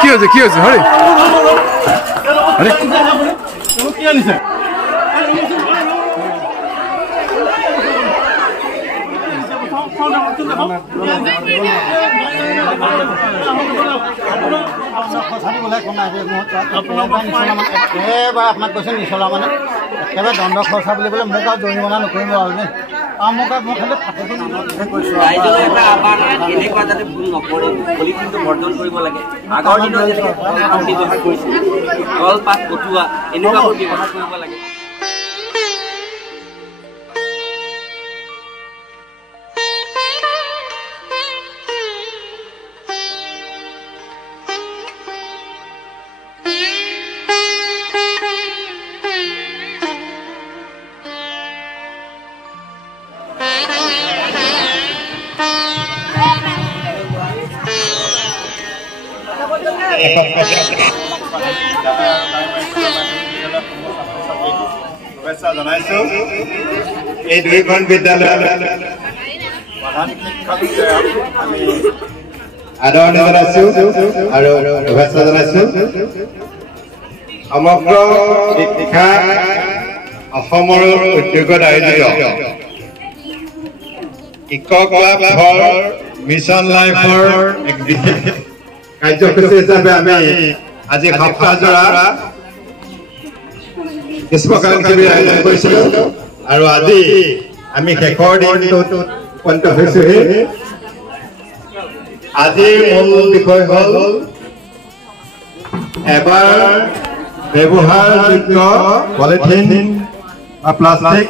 কি হয়েছে হৰে আৰে কি আনিছে আপোনাক কৈছে নিচলা মানে একেবাৰে দণ্ড খৰচা বুলি ক'লে মোক আৰু জৰিমনা নকৰিব আৰু দেই মোক খালি এনেকুৱা যাতে ভুল নকৰে পলিথিনটো বৰ্জন কৰিব লাগে আগৰ দিনত যেনেকৈ ব্যৱহাৰ কৰিছিল কলপাত পটুৱা এনেকুৱাবোৰ ব্যৱহাৰ কৰিব লাগে শুভেচ্ছা জনাইছো এই দুইখন বিদ্যালয়ৰ প্ৰধান শিক্ষক আমি আদৰণি জনাইছো আৰু শুভেচ্ছা জনাইছো সমগ্ৰ শিক্ষা অসমৰ উদ্যোগত আয়োজিত শিক্ষক ক্লাব ফৰ মিছন লাইফৰ এক বিশেষ কাৰ্যসূচী হিচাপে আমি আজি সপ্তাহজোৰা গ্ৰীষ্মকালীন শিবিৰ আয়োজন কৰিছিলোঁ আৰু আজি আমি শেষৰ দিনটোত উপনীত হৈছোহি আজিৰ মূল বিষয় হ'ল এবাৰ ব্যৱহাৰযোগ্য পলিথিন বা প্লাষ্টিক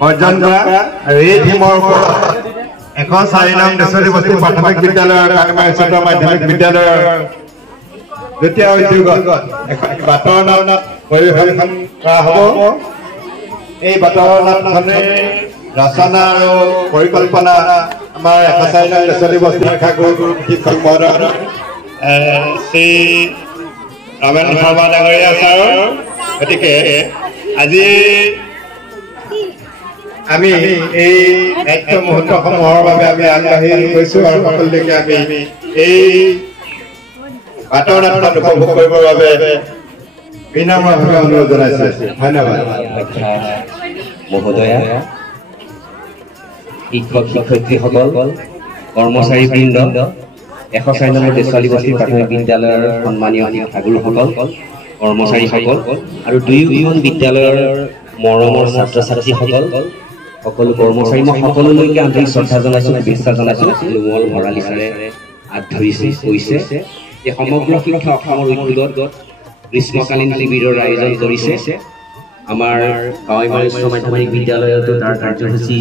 বৰ্জন কৰা আৰু এই থিমৰ ওপৰত 104 নং দেশৰী বস্তি প্ৰাথমিক বিদ্যালয়ৰ কাকমাৰী উচ্চতৰ মাধ্যমিক বিদ্যালয়ৰ দ্বিতীয় উদ্যোগত বাটৰ নাট পৰিৱেশন কৰা হ'ব এই বাটৰ নাটখনে ৰচনা আৰু পৰিকল্পনা আমাৰ 104 নং দেশৰী বস্তি শিক্ষা গুৰু শিক্ষক মহোদয় শ্ৰী ৰমেন শৰ্মা ডাঙৰীয়া ছাৰৰ গতিকে আজি আমি এই দায়িত্ব মুহূৰ্তসমূহৰ বাবে আমি আগবাঢ়ি গৈছো আৰু সকলোকে আমি এই বাটৰ নাটখন উপভোগ কৰিবৰ বাবে বিনম্ৰভাৱে অনুৰোধ জনাইছো ধন্যবাদ মহোদয়া শিক্ষক শিক্ষয়িত্ৰীসকল কৰ্মচাৰীবৃন্দ 104 নম্বৰ দেশৱালী বস্তি প্ৰাথমিক বিদ্যালয়ৰ সন্মানীয় শিক্ষাগুৰুসকল কৰ্মচাৰীসকল আৰু দুয়োখন বিদ্যালয়ৰ মৰমৰ ছাত্ৰ ছাত্ৰীসকল সকলো কৰ্মচাৰী মই সকলোলৈকে আন্তৰিক শ্ৰদ্ধা জনাইছো শুভেচ্ছা জনাইছো লোমল ভৰালী ছাৰে হাত ধৰিছে কৈছে যে সমগ্ৰ শিক্ষা অসমৰ উদ্যোগত গ্ৰীষ্মকালীন শিবিৰৰ আয়োজন কৰিছে আমাৰ কাৱৈমাৰী উচ্চ মাধ্যমিক বিদ্যালয়তো তাৰ কাৰ্যসূচী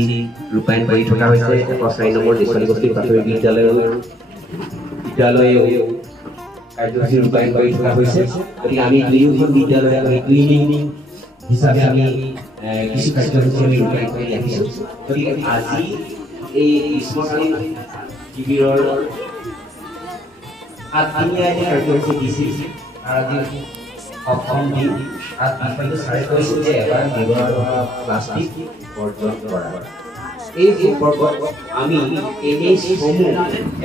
ৰূপায়ণ কৰি থকা হৈছে 104 নম্বৰ দেশৱালী বস্তি প্ৰাথমিক বিদ্যালয়ৰ কাৰ্যসূচী ৰূপায়ণ কৰি থকা হৈছে গতিকে আমি দুয়োখন বিদ্যালয় ক্লিনিং হিচাপে আমি কিছু কাৰ্যসূচী আমি ৰূপায়ণ কৰি আহিছোঁ গতিকে আজি এই গ্ৰীষ্মকালীন শিবিৰৰ 7 দিনীয়া কাৰ্যসূচী দিছিল আজি অসম দিন তাত বিষয়টো ছাৰে কৈছিল যে এবাৰ ব্যৱহাৰ কৰা প্লাষ্টিক বৰ্জন কৰা এই সম্পৰ্কত আমি এনেই সমূহ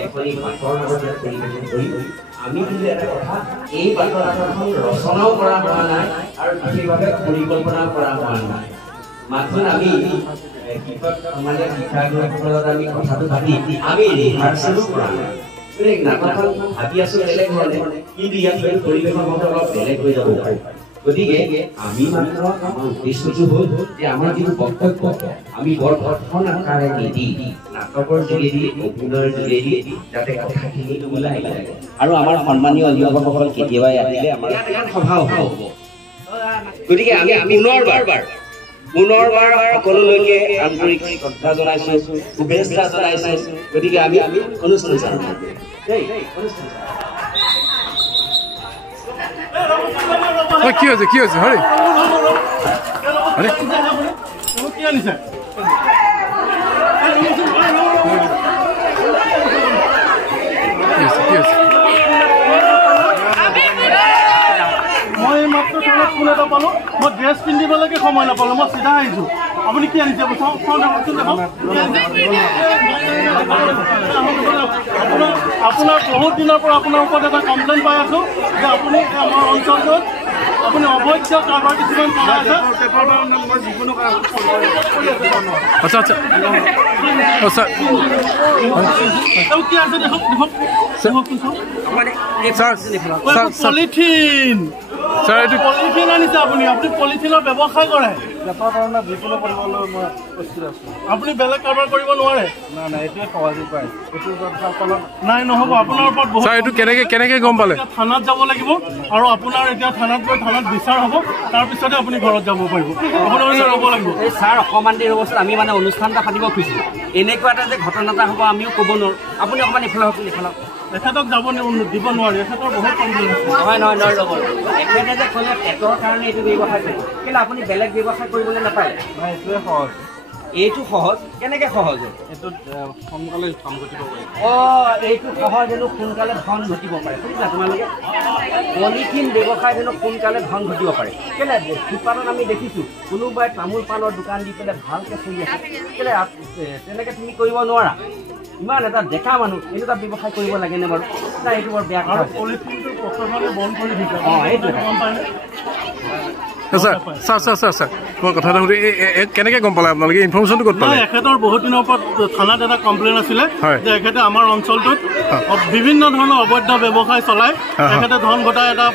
এখনি বাটৰ নাটত পৰিৱেশন কৰিম আমি কিন্তু এটা কথা এই বাটৰ নাটখন ৰচনাও কৰা হোৱা নাই আৰু বিশেষভাৱে পৰিকল্পনাও কৰা হোৱা নাই মাত্ৰ আমি শিক্ষক সমাজৰ শিক্ষাগুৰুসকলৰ আমি কথাটো পাতি আমি ৰিহাৰ্চেলো কৰা নাই নাটকখন ভাবি আছো বেলেগ ধৰণে কিন্তু ইয়াত পৰিৱেশন হওঁতে অলপ বেলেগ হৈ যাব পাৰে গতিকে আমি মাত্ৰ আমাৰ উদ্দেশ্যটো হ'ল যে আমাৰ যিটো বক্তব্য আমি বৰ গঠন আকাৰে নিদি নাটকৰ যোগেদি অভিনয়ৰ যোগেদি যাতে কথাখিনি ওলাই যায় আৰু আমাৰ সন্মানীয় অভিভাৱকসকল কেতিয়াবাই আহিলে আমাৰ সভা হ'ব গতিকে আমি পুনৰবাৰ সকলোলৈকে আন্তৰিক শ্ৰদ্ধা জনাইছো শুভেচ্ছা জনাইছো গতিকে আমি অনুষ্ঠান চাম কি হয়েছে হৰে আৰে কি আনিছে মই মাত্ৰ তোমাক ফোন এটা পালো মই ড্ৰেছ পিন্ধিবলৈকে সময় নাপালো মই চিধা আহিছো আপুনি কি আনিছে আপোনাৰ বহুত দিনৰ পৰা আপোনাৰ ওপৰত এটা কমপ্লেইন পাই আছোঁ যে আপুনি আমাৰ অঞ্চলটোত আপুনি অবৈধ কাৰবাৰ কিছুমান কৰা আছে। আচ্ছা আচ্ছা কি আছে দেখক পলিথিন ছাৰ এইটো পলিথিন আনিছে আপুনি পলিথিনৰ ব্যৱসায় কৰে। আপুনি বেলেগ কাৰবাৰ কৰিব নোৱাৰে। নাই নহ'ব আপোনাৰ ওপৰত ছাৰ এইটো কেনেকে গম পালে? থানাত যাব লাগিব আৰু আপোনাৰ এতিয়া থানাত গৈ থানাত বিচাৰ হ'ব, তাৰপিছতে আপুনি ঘৰত যাব পাৰিব। আপোনাৰ ৰ'ব লাগিব। এই ছাৰ অকণমান দেৰি অৱস্থাত আমি মানে অনুষ্ঠান এটা পাতিব খুজিছোঁ, এনেকুৱা এটা যে ঘটনা এটা হ'ব আমিও ক'ব নোৱাৰোঁ। আপুনি অকণমান ইফালে হওক ইফালে এখেতক যাব দিব নোৱাৰি, এখেতৰ বহুত কমপ্লেইন আছে। নহয় ৰ'ব, এখেতে যে ক'লে পেটৰ কাৰণে এইটো ব্যৱসায় কৰে, কিন্তু আপুনি বেলেগ ব্যৱসায় কৰিবলৈ নাপায়। এইটোৱে সহজ। এইটো সহজ কেনেকৈ সহজ? এইটোত সোনকালে ধন ঘটিব পাৰি। এইটো সহজ হেনো সোনকালে ধন ঘটিব পাৰে। শুনিছা তোমালোকে? পলিথিন ব্যৱসায় হেনো সোনকালে ধন ঘটিব পাৰে। কেলৈ ফুটপাথত আমি দেখিছোঁ কোনোবাই তামোল পাণৰ দোকান দি পেলাই ভালকৈ চলি আছে। কেলৈ তেনেকৈ তুমি কৰিব নোৱাৰা? ইমান এটা ডেকা মানুহ এইটো এটা ব্যৱসায় কৰিব লাগেনে বাৰু? নাই, এইটো বৰ বেয়া কথা। পলিথিনটো প্ৰশাসনে বন্ধ কৰি দিছে। এইটো গম পায়নে? ছাৰ মই কথা এটা সুধি কেনেকৈ গম পালে আপোনালোকে? ইনফৰ্মেশ্যনটো ক'ত পালে? এখেতৰ বহুত দিনৰ ওপৰত থানাত এটা কমপ্লেইন আছিলে যে এখেতে আমাৰ অঞ্চলটোত বিভিন্ন ধৰণৰ অবৈধ ব্যৱসায় চলাই এখেতে ধন ঘটাই এটা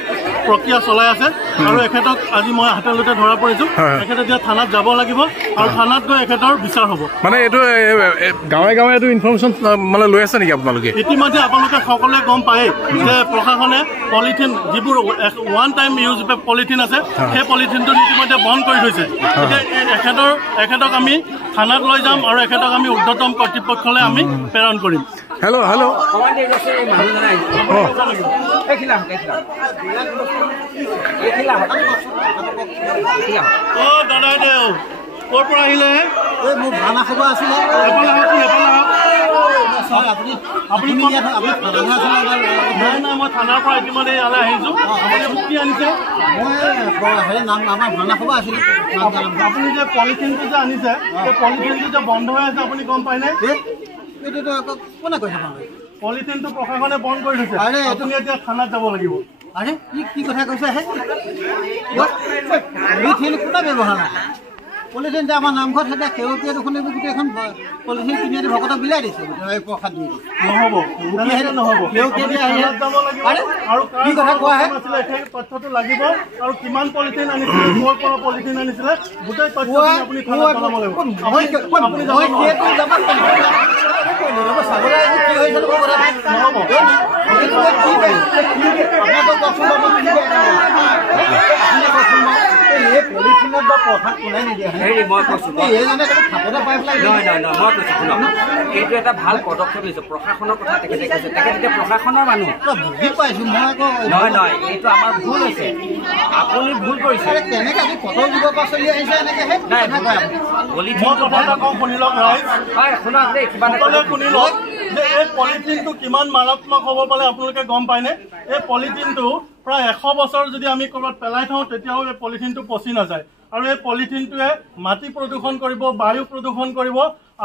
প্ৰক্ৰিয়া চলাই আছে আৰু এখেতক আজি মই হাতেলোতে ধৰা পৰিছোঁ। এখেতে এতিয়া থানাত যাব লাগিব আৰু থানাত গৈ এখেতৰ বিচাৰ হ'ব। মানে এইটো গাঁৱে গাঁৱে এইটো ইনফৰ্মেশ্যন মানে লৈ আছে নেকি আপোনালোকে? ইতিমধ্যে আপোনালোকে সকলোৱে গম পায়েই যে প্ৰশাসনে পলিথিন যিবোৰ ওৱান টাইম ইউজ পলিথিন আছে সেই পলিথিনটো ইতিমধ্যে বন্ধ কৰি থৈছে। এতিয়া এখেতক আমি থানাত লৈ যাম আৰু এখেতক আমি ঊৰ্ধ্বতম কৰ্তৃপক্ষলৈ আমি প্ৰেৰণ কৰিম। হেল্ল' দাদা দেউ ক'ৰ পৰা আহিলে? মোৰ ভাওনা খবৰ আছিলে। নাই মই থানাৰ পৰা ইতিমধ্যে ইয়ালৈ আহিছোঁ। কি আনিছে? আমাৰ ভাওনা খবৰ আছিলে। আপুনি যে পলিথিনটো যে আনিছে সেই পলিথিনটো যে বন্ধ হৈ আছে আপুনি গম পায়নে? এইটোতো কোনে কৈছে? পলিথিনটো প্ৰশাসনে বন্ধ কৰি থৈছে। আপুনি এতিয়া থানাত যাব লাগিব। আৰে কি কথা কৈছে? পলিথিন কোনে ব্যৱহাৰ নাই? পলিথিন যে আমাৰ নামঘৰত এতিয়া সেউতীয়া দেখোন এইবোৰ গোটেইখন পলিথিন কিনি আনি ভকতক বিলাই দিছে। প্ৰসাদ দি নহ'ব আৰু কি কথা কোৱা হে? সেই তথ্যটো লাগিব আৰু কিমান পলিথিন আনিছিলে, ক'ৰ পৰা পলিথিন আনিছিলে, গোটেই তথ্য আপুনি থানাত জনাব লাগিব। পলিথিনত বা প্ৰসাদ কোনাই নিদিয়ে। মই কৈছোঁ এইটো এটা ভাল পদক্ষেপ লৈছে প্ৰশাসনৰ কথা তেখেতে কৈছে। তেখেতে এতিয়া প্ৰশাসনৰ মানুহ। বুজি পাইছোঁ মই আকৌ। নহয় এইটো আমাৰ ভুল হৈছে, আপুনি ভুল কৰিছে। কেনেকৈ আপুনি কটৰ যুগৰ পৰা চলি আহিছে এনেকৈ? নাই মই কথা এটা কওঁ শুনি লওক ৰাইজ, শুনক দেই, কিবা সকলোৱে শুনি লওক যে এই পলিথিনটো কিমান মাৰাত্মক হ'ব পাৰে আপোনালোকে গম পায়নে? এই পলিথিনটো প্ৰায় 100 বছৰ যদি আমি ক'ৰবাত পেলাই থওঁ তেতিয়াও এই পলিথিনটো পচি নাযায় আৰু এই পলিথিনটোৱে মাটি প্ৰদূষণ কৰিব, বায়ু প্ৰদূষণ কৰিব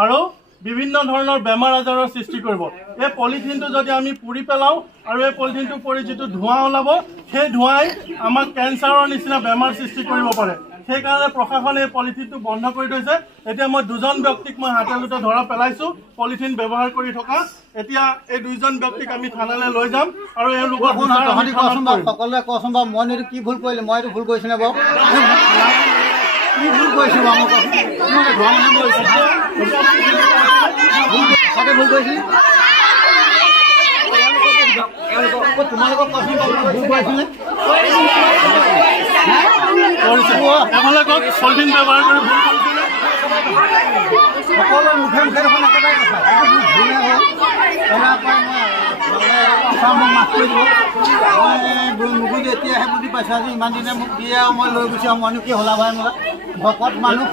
আৰু বিভিন্ন ধৰণৰ বেমাৰ আজাৰৰ সৃষ্টি কৰিব। এই পলিথিনটো যদি আমি পুৰি পেলাওঁ আৰু এই পলিথিনটো পৰি যিটো ধোঁৱা ওলাব সেই ধোঁৱাই আমাক কেঞ্চাৰৰ নিচিনা বেমাৰ সৃষ্টি কৰিব পাৰে। সেইকাৰণে প্ৰশাসনে এই পলিথিনটো বন্ধ কৰি থৈছে। এতিয়া মই 2জন ব্যক্তিক মই হাতেলোতে ধৰা পেলাইছোঁ পলিথিন ব্যৱহাৰ কৰি থকা। এতিয়া এই 2জন ব্যক্তিক আমি থানালৈ লৈ যাম আৰু এওঁলোকৰ সকলোৱে কচোন বাৰু মই এইটো কি ভুল কৰিলোঁ? মই এইটো ভুল কৰিছোঁ নে বাৰু? কি ভুল কৰিছোঁ বাৰু মই কচোন? তাকে ভুল কৰিছিল তোমালোকক কচোন ভুল কৰিছিলে? পলিথিন ব্যৱহাৰ কৰি ভুল কৰিছিলে। সকলো মুখে দেখোন একেটাই কথা। ভুলে হ'ল মোক মাফ কৰি দিব। মই নুবুজি এতিয়াহে বুজি পাইছোঁ। আজি ইমান দিনে মোক দিয়ে আৰু মই লৈ গুচি আহোঁ। মইনো কি হ'লা ভাই মোলা ভকত মানুহ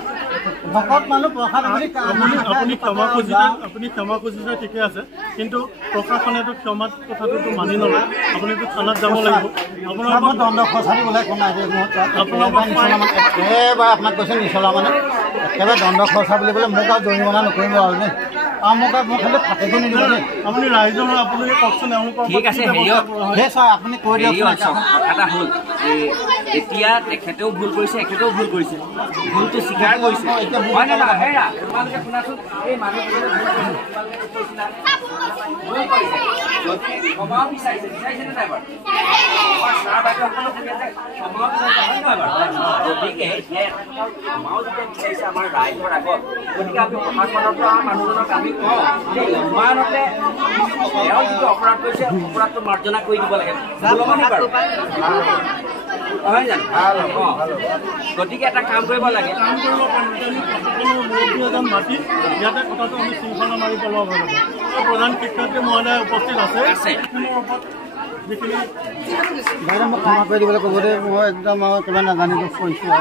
প্ৰসাদ আপুনি ক্ষমা খুজিছে ঠিকে আছে, কিন্তু প্ৰশাসনেতো ক্ষমা কথাটোতো মানি নলয়। আপুনিতো থানাত যাব লাগিব। আপোনাৰ দণ্ড খৰচা দিবলৈ কোন নাই একেবাৰে আপোনাক কৈছে নিচলা মানে একেবাৰে দণ্ড খৰচা বুলি ক'লে মোক আৰু জৰিমনা নকৰিব আৰু দেই। মোক খালি ফাটেটো নিদিব দেই আপুনি ৰাইজৰ হৈ আপোনালোকে কওকচোন এওঁলোকৰ ঠিক আছে হেৰিয়ত সেই ছাৰ আপুনি কৈ দিয়ক কথা এটা হ'ল এতিয়া তেখেতেও ভুল কৰিছে এখেতেও ভুল কৰিছে ভুলটো স্বীকাৰ কৰিছে হয় নে নহয় হেৰা তোমালোকে শুনাচোন এই মানুহজনে ক্ষমা বিচাৰিছে নে নাই বাৰু ছাৰ বাইদেউ সকলো শুনি আছে ক্ষমা বিচাৰিছে হয় নহয় বাৰু গতিকে ক্ষমাও যেতিয়া বিচাৰিছে আমাৰ ৰাইজৰ আগত গতিকে আমি প্ৰশাসনৰ পৰা মানুহজনক আমি কওঁ যে ইমানতে তেওঁ যিটো অপৰাধ কৰিছে অপৰাধটো মাৰ্জনা কৰি দিব লাগে হয় জানো গতিকে এটা কাম কৰিব লাগে এজন মাতি ইয়াতে কথাটো আমি শৃংখলা মাৰি পেলাব লাগে প্ৰধান শিক্ষাৰ্থী মহোদয় উপস্থিত আছে বাইদেউ মোক ক্ষমা কৰি দিবলৈ ক'ব দেই মই একদম কিবা নাজানিব কৈছোঁ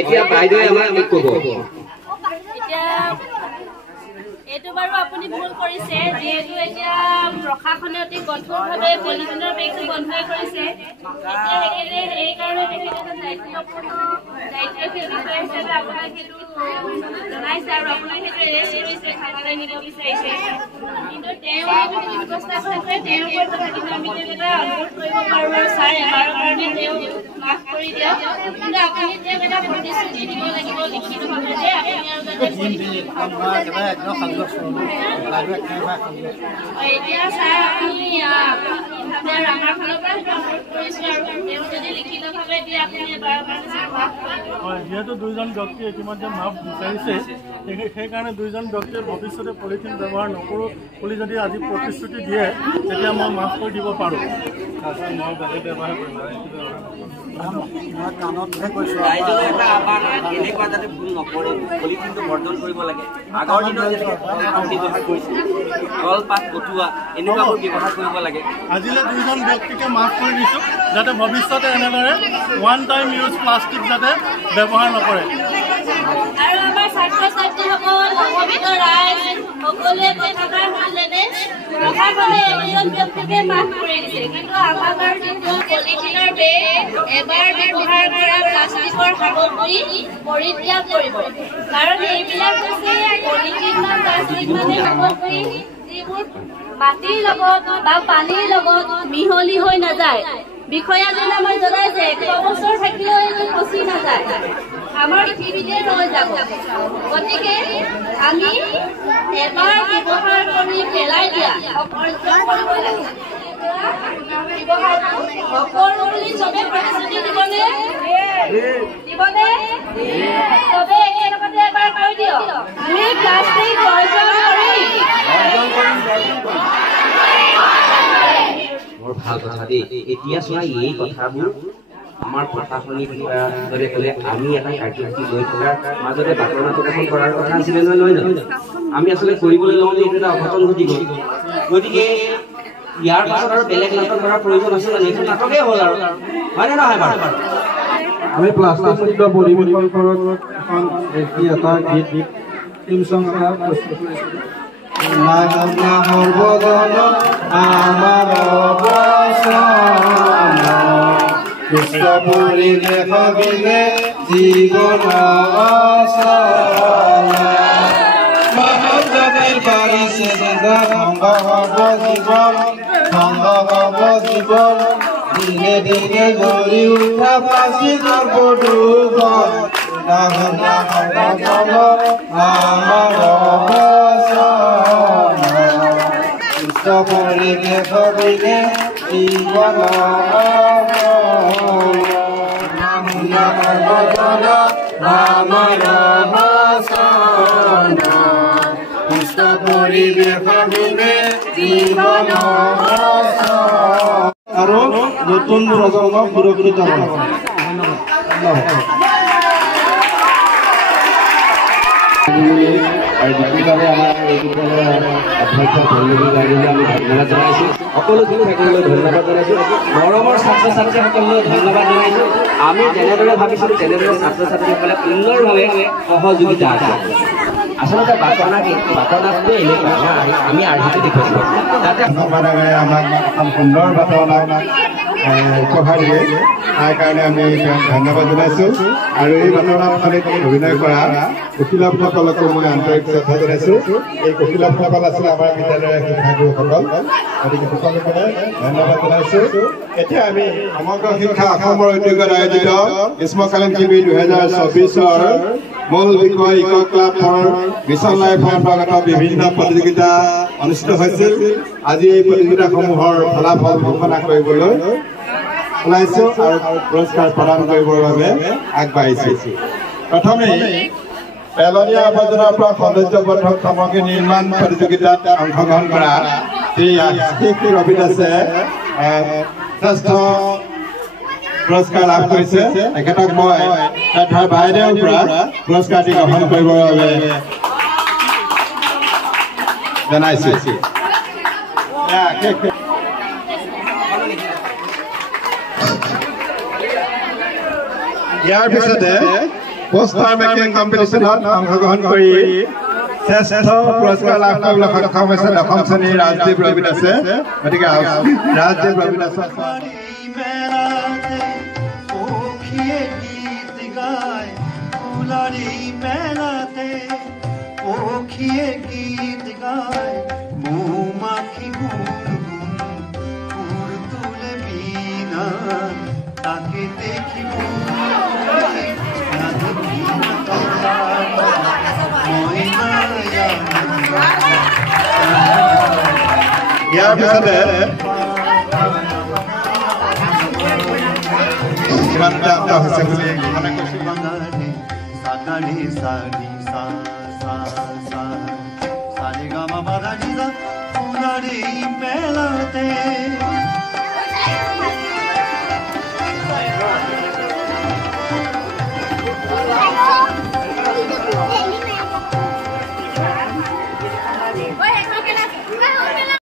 এতিয়া বাইদেৱে আমাক ক'ব এইটো বাৰু আপুনি ভুল কৰিছে যিহেতু এতিয়া প্ৰশাসনে অতি কঠোৰভাৱে পলিথিনৰ বেগটো বন্ধই কৰিছে এতিয়া সেইকাৰণে দায়িত্বশীল বিষয় হিচাপে আপোনাক সেইটো জনাইছে আৰু আপোনাক সেইটো এৰেষ্ট কৰিছে থানালৈ নিব বিচাৰিছে কিন্তু তেওঁ সেইটো ব্যৱস্থা কৰে তেওঁৰ ওপৰত কথাখিনি আমি এটা অনুৰোধ কৰিব পাৰোঁ আৰু ছাৰ এবাৰৰ কাৰণে তেওঁ মাফ কৰি দিয়ক কিন্তু আপুনি তেওঁক এটা প্ৰতিশ্ৰুতি দিব লাগিব লিখিতভাৱে যে আপুনি আৰু যাতে এতিয়া ছাৰ আপুনি আমাৰ ফালৰ পৰা সেইটো অনুৰোধ কৰিছোঁ আৰু তেওঁ যদি লিখিতভাৱে দিয়ে আপুনি এবাৰৰ কাৰণে হয় যিহেতু দুইজন ব্যক্তিয়ে ইতিমধ্যে মাফ বিচাৰিছে সেইকাৰণে দুইজন ব্যক্তিয়ে ভৱিষ্যতে পলিথিন ব্যৱহাৰ নকৰোঁ বুলি যদি আজি প্ৰতিশ্ৰুতি দিয়ে তেতিয়া মই মাফ কৰি দিব পাৰোঁ মই বেলেগ ব্যৱহাৰ কৰিম ৰাইজলৈ এটা আহ্বান এনেকুৱা যাতে ভুল নকৰে পলিথিনটো বৰ্জন কৰিব লাগে আগৰ দিনত যেনেকৈ ব্যৱহাৰ কৰিছিল কলপাত কটোৱা এনেকুৱাবোৰ ব্যৱহাৰ কৰিব লাগে আজিলৈ দুইজন ব্যক্তিকে মাফ কৰি দিছোঁ যাতে ভৱিষ্যতে এনেদৰে ওৱান টাইম ইউজ প্লাষ্টিক যাতে ব্যৱহাৰ নকৰে আৰু আমাৰ ছাত্ৰ ছাত্ৰীসকল সমবেত ৰাইজ সকলোৱে কথাষাৰ শুনিলেনে প্ৰশাসনে এজন ব্যক্তিকে মাফ কৰি দিছে কিন্তু আমাক আৰু যিটো পলিথিনৰ বেগ এবাৰ ব্যৱহাৰ কৰা প্লাষ্টিকৰ সামগ্ৰী পৰিত্যাগ কৰিব কাৰণ এইবিলাক হৈছে পলিথিন বা প্লাষ্টিক মানে সামগ্ৰী যিবোৰ মাটিৰ লগত বা পানীৰ লগত মিহলি হৈ নাযায় বিষয়াজনে আমাক জনাইছে 100 বছৰ থাকিলেও এইটো পচি নাযায় আমাৰ পৃথিৱীতে ৰৈ যাব গতিকে আমি এবাৰ ব্যৱহাৰ কৰি পেলাই দিয়া অপৰ্যাপ্ত কৰিব লাগে সকলো বুলি চবে প্ৰতিশ্ৰুতি দিবনে চবে একেলগতে এবাৰ কৈ দিয়ক আমি প্লাষ্টিক বৰ্জন কৰিম বৰ ভাল কথা দেই এতিয়া চোৱা এই কথাবোৰ আমাৰ প্ৰশাসনিক দৰে ক'লে আমি এটা কাৰ্যসূচী লৈ থকাৰ মাজতে বাতৰ নাটক কৰাৰ কথা আছিলে নহয় জানো আমি আচলতে কৰিবলৈ লওঁতে এইটো এটা অঘটন ঘটি গ'ল গতিকে ইয়াৰ পাছত আৰু বেলেগ নাটক কৰাৰ প্ৰয়োজন আছে জানো এইটো নাটকেই হ'ল আৰু হয়নে নহয় বাৰু আমি প্লাষ্টিক মুক্ত পৰিৱেশৰ ওপৰত এখন এটা গীত টিম চং এটা প্ৰস্তুত কৰিছিলোঁ সৰ্বজন আমাৰ সুস্থ পৰিৱেশ বিনে জীৱন পাৰিছে ভংগ হব জীৱন দিনে দিনে গঢ়ি উঠা প্লাষ্টিকৰ প্ৰদূষণ আমাৰ সুস্থ পৰিৱেশ বিনে জীৱন সুস্থ পৰিৱেশ বিনে জীৱন আৰু নতুন প্ৰজন্মক সুৰক্ষিত ধন্যবাদ আৰু দ্বিতীয়ভাৱে আমাৰ এই বিদ্যালয়ৰ অধ্যক্ষ পল্লৱী গাৰ্গীলৈ আমি ধন্যবাদ জনাইছোঁ সকলো শিক্ষাৰ্থীলৈ ধন্যবাদ জনাইছোঁ মৰমৰ ছাত্ৰ ছাত্ৰীসকললৈ ধন্যবাদ জনাইছোঁ আমি যেনেদৰে ভাবিছিলোঁ তেনেদৰে ছাত্ৰ ছাত্ৰীসকলে সুন্দৰভাৱে সহযোগিতা আগবঢ়াইছে আচলতে বাটনাটো এনেকুৱা আমি আৰ্হিটো দেখুৱাইছোঁ যাতে আমাক এখন সুন্দৰ বাটনা উপহাৰ দিয়ে তাৰ কাৰণে আমি ধন্যবাদ জনাইছোঁ আৰু এই বাতৰাখনিত অভিনয় কৰা ককিলাসকলকো মই আন্তৰিক শ্ৰদ্ধা জনাইছোঁ এই ককিলাসকল আছিল আমাৰ বিদ্যালয়ৰ শিক্ষাগুৰুসকল গতিকে সকলোকে ধন্যবাদ জনাইছোঁ এতিয়া আমি সমগ্ৰ শিক্ষা অসমৰ উদ্যোগত আয়োজিত গ্ৰীষ্মকালীন শিবিৰ 2024ৰ মূল বিষয় ইক ক্লাবৰ মিছন লাইফৰ অন্তৰ্গত বিভিন্ন প্ৰতিযোগিতা অনুষ্ঠিত হৈছিল আজি এই প্ৰতিযোগিতাসমূহৰ ফলাফল ঘোষণা কৰিবলৈ ওলাইছোঁ আৰু পুৰস্কাৰ প্ৰদান কৰিবৰ বাবে আগবাঢ়িছোঁ প্ৰথমে পেলনীয়া আৱৰ্জনাৰ পৰা সৌন্দৰ্যবৰ্ধক সামগ্ৰী নিৰ্মাণ প্ৰতিযোগিতাত অংশগ্ৰহণ কৰা শ্ৰী আশিষ ৰবি দাসে শ্ৰেষ্ঠ পুৰস্কাৰ লাভ কৰিছে তেখেতক মই তাৰ বাইদেউৰ পৰা পুৰস্কাৰটি গ্ৰহণ কৰিবৰ বাবে জনাইছোঁ ইয়াৰ পিছতে পোষ্টাৰ মেকিং কম্পিটিশ্যনত অংশগ্ৰহণ কৰি শ্ৰেষ্ঠ পুৰস্কাৰ লাভ কৰিবলৈ সক্ষম হৈছে 9ম শ্ৰেণীৰ ৰাজদীপ ৰবি দাসে গতিকে ৰাজদীপ ৰবি দাসৰ তাকে দেখিব ইয়াৰ পিছতে হৈছে বুলি সাৰে গামা বাধা নিজা ফুলাৰে মেলাতে